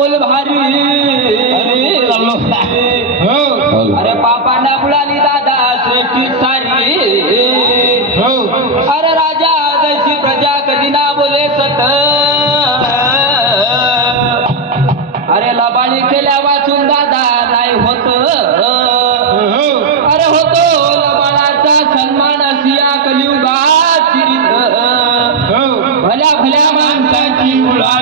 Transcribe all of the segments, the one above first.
बोल भारी. हो. अरे पापा ना बुडाली दादा श्रेष्ठी सारी. हो. अरे राजा दशी प्रजा कधी ना बोले सत. अरे लबाणी केल्या वाचून दादा नाही होत. हो. अरे होतो लबाणाचा सन्मान सिया कलियुगा भल्या भल्या माणसाची मुला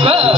Whoa.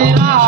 没了。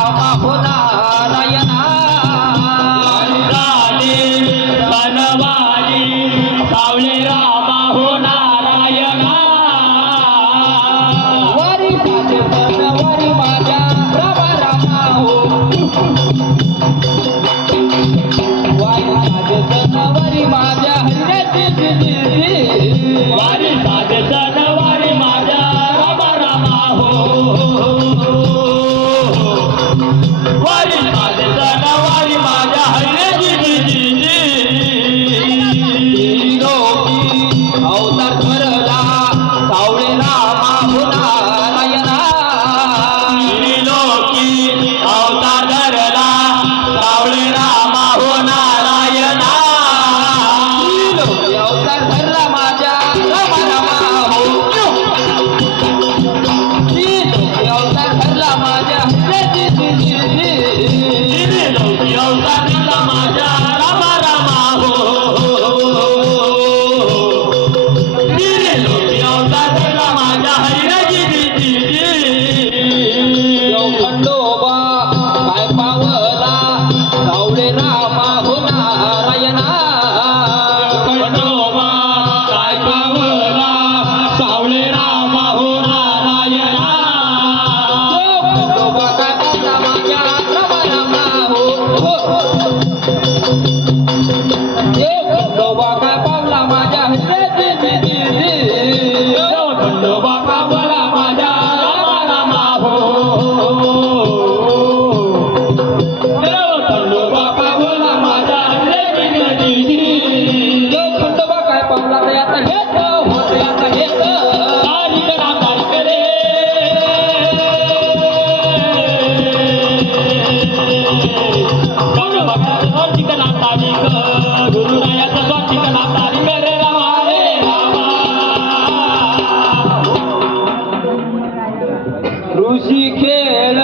हौशी खेळ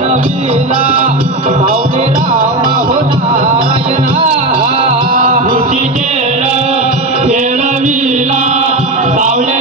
रणवीला भावने रामा हो नारायणा खेळ खेळवीला सावले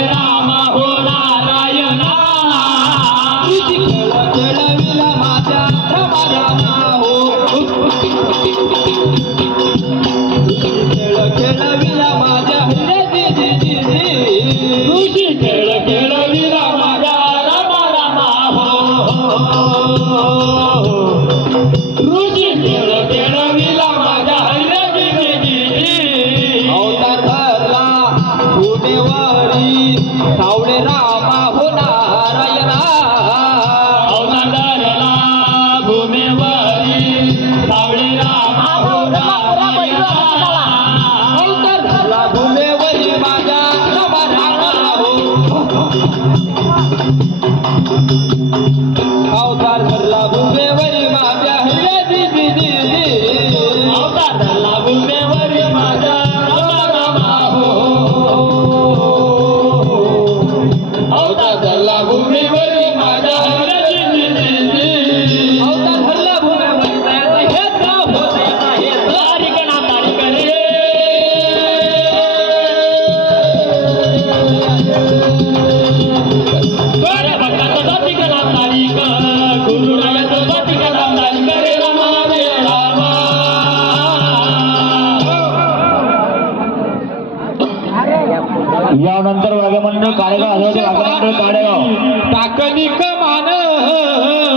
यानंतर वाघमंडळ